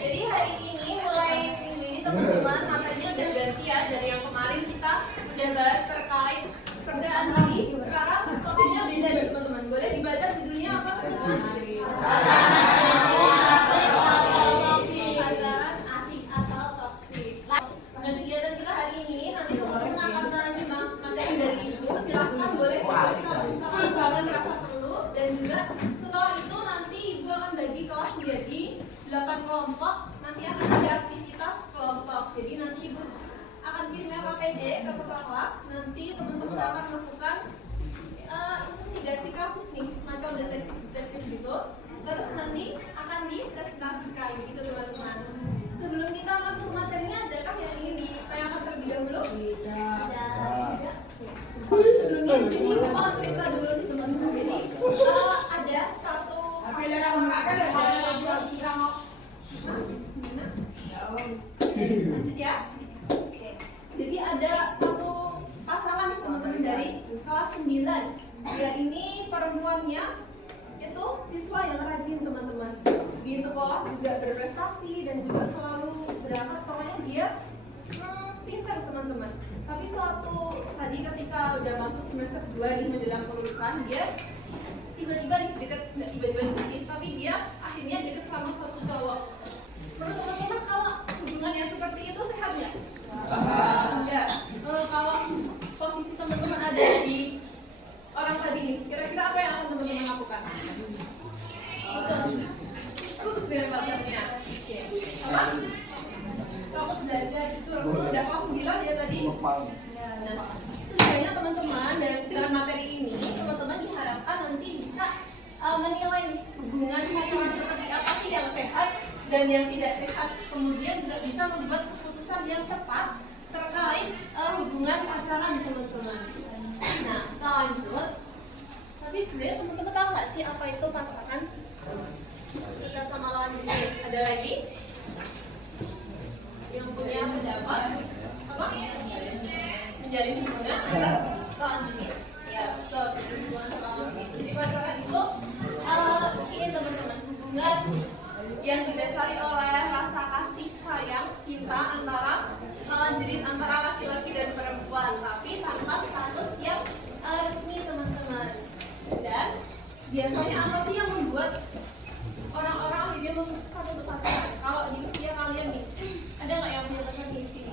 Jadi hari ini mulai minggu ini teman-teman matanya udah ganti ya, dari yang kemarin kita udah bahas terkait perdaan lagi. Sekarang topiknya beda nih teman-teman. Boleh dibaca judulnya apa teman-teman? Perdaan asing atau toksik. Dan kegiatan kita hari ini nanti teman-teman akan menyimak materi dari ibu. Silakan boleh kalau banget merasa perlu, dan juga setelah itu nanti ibu akan bagi kelas menjadi 8 kelompok. Nanti akan ada aktivitas kelompok. Jadi nanti ibu akan kirim KPD ke kepala kelas. Nanti teman-teman akan melakukan investigasi kasus nih, macam detektif gitu. Terus nanti akan dipresentasikan gitu teman-teman. Sebelum kita masuk materinya, adakah yang ingin ditanyakan terlebih dahulu? Tidak. Sebelumnya jadi mau cerita dulu nih teman-teman. Jadi ada satu lanjut ya. Oke. Jadi ada satu pasangan nih teman-teman dari kelas 9. Dia ini perempuannya itu siswa yang rajin teman-teman. Di sekolah juga berprestasi dan juga selalu berangkat. Pokoknya dia pintar teman-teman. Tapi suatu tadi ketika udah masuk semester 2 nih menjelang kelulusan, dia tiba-tiba deket, nggak tiba-tiba deket, tapi dia akhirnya deket sama satu cowok. Menurut teman-teman kalau hubungan yang seperti itu sehat nggak? Enggak. Kalau posisi teman-teman ada di orang tadi nih, kira-kira apa yang akan teman-teman lakukan? Terus dengan pacarnya. Oke. Apa? Kamu belajar itu udah kelas 9 ya tadi? Nah, tujuannya teman-teman dalam materi ini teman-teman diharapkan nanti bisa menilai hubungan pacaran seperti apa sih yang sehat dan yang tidak sehat. Kemudian juga bisa membuat keputusan yang tepat terkait hubungan pacaran teman-teman. Nah, kita lanjut. Tapi sebenarnya teman-teman tahu nggak sih apa itu pacaran? Suka sama lawan jenis. Ada lagi yang punya pendapat apa? Menjalin hubungan lawan jenis. Ya, betul. Hubungan sama lawan jenis. Jadi pacaran itu ini teman-teman, hubungan yang didasari oleh rasa kasih sayang, cinta antara lawan jenis, antara laki-laki dan perempuan, tapi tanpa status yang resmi teman-teman. Dan biasanya apa sih yang membuat orang-orang akhirnya memutuskan untuk pacaran? Kalau di usia kalian nih, ada nggak yang punya pacar di sini?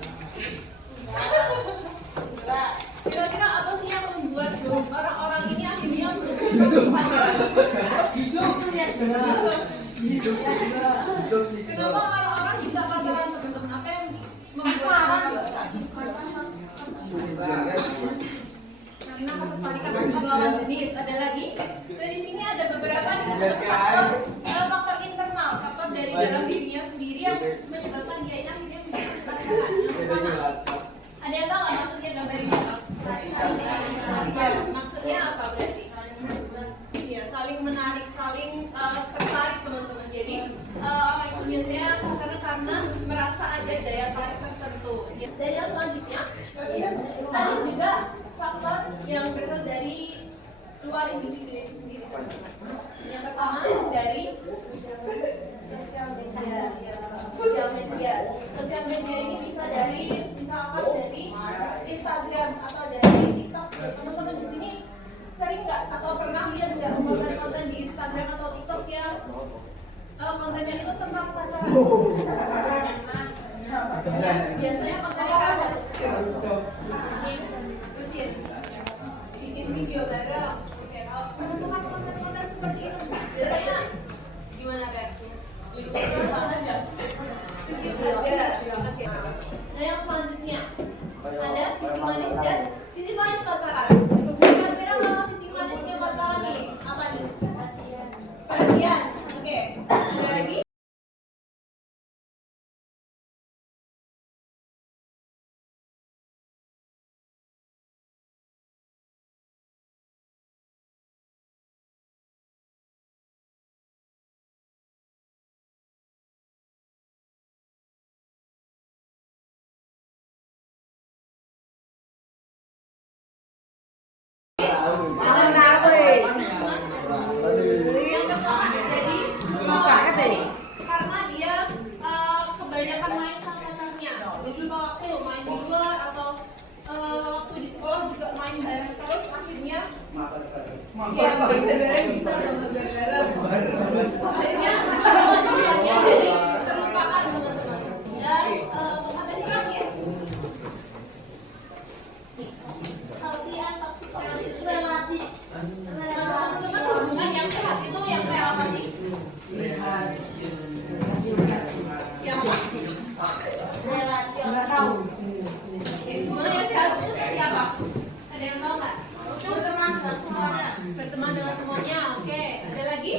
Enggak. Kira-kira apa sih yang membuat orang-orang ini akhirnya memutuskan untuk pacaran? Kenapa orang-orang bisa pacaran teman-teman? Apa yang membuat karena ketertarikan antar lawan jenis. Ada lagi? Dan di sini ada beberapa faktor internal, faktor dari dalam dirinya sendiri yang menyebabkan dia ini akhirnya menjadi pacaran. Yang pertama, ada yang tahu nggak maksudnya gambarnya apa? Ya, maksudnya apa berarti? Ya, saling menarik, saling tertarik teman-teman. Jadi orang itu biasanya karena merasa ada daya tarik tertentu. Dan yang selanjutnya, ada juga faktor yang berasal dari luar individu itu sendiri. Yang pertama dari sosial media. Sosial media ini bisa dari misalkan dari Instagram atau dari atau pernah lihat nggak konten-konten di Instagram atau TikTok yang kontennya itu tentang pacaran? Biasanya kontennya apa? Kucing. Bikin video bareng. Oke, kalau menemukan konten-konten seperti itu, biasanya gimana kan? Skip aja. Oke. Nah yang selanjutnya ada sisi manis dan sisi pahit pacaran. Kira-kira kalau sisi manisnya pacaran nih apa nih? Perhatian. Oke. Ada lagi? Jadi karena dia kebanyakan main sama pacarnya, jadi lupa waktu main di luar atau waktu di sekolah juga main bareng terus akhirnya ya bareng bisa sama bareng akhirnya hubungannya jadi terlupakan teman-teman. Dan materi terakhir healthy and toxic relasi. Teman-teman hubungan yang sehat itu yang kayak apa sih? Yang relasi nggak tahu. Hubungan yang sehat itu seperti apa? Ada yang tahu nggak? Berteman dengan semuanya. Berteman dengan semuanya. Oke. Ada lagi?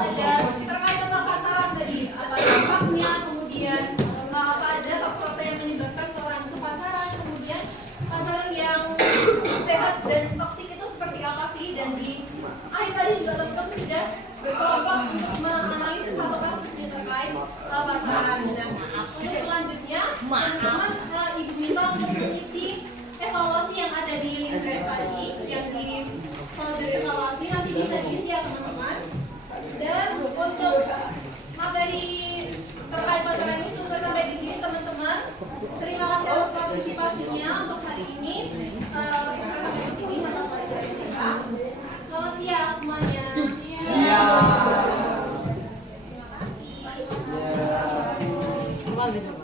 aja terkait tentang pacaran tadi, apa dampaknya, kemudian apa aja faktor yang menyebabkan seorang itu pacaran, kemudian pacaran yang sehat dan toksik itu seperti apa sih, dan di akhir tadi juga teman-teman sudah berkelompok untuk menganalisis satu kasusnya terkait pacaran. Dan untuk selanjutnya teman-teman ibu minta untuk mengisi evaluasi yang ada di drive tadi, yang di folder evaluasi nanti bisa diisi ya teman-teman. Dan untuk materi terkait pacaran ini selesai sampai di sini teman-teman. Terima kasih atas partisipasinya untuk hari ini. Sampai di sini mata pelajaran kita. Selamat siang semuanya. Terima kasih.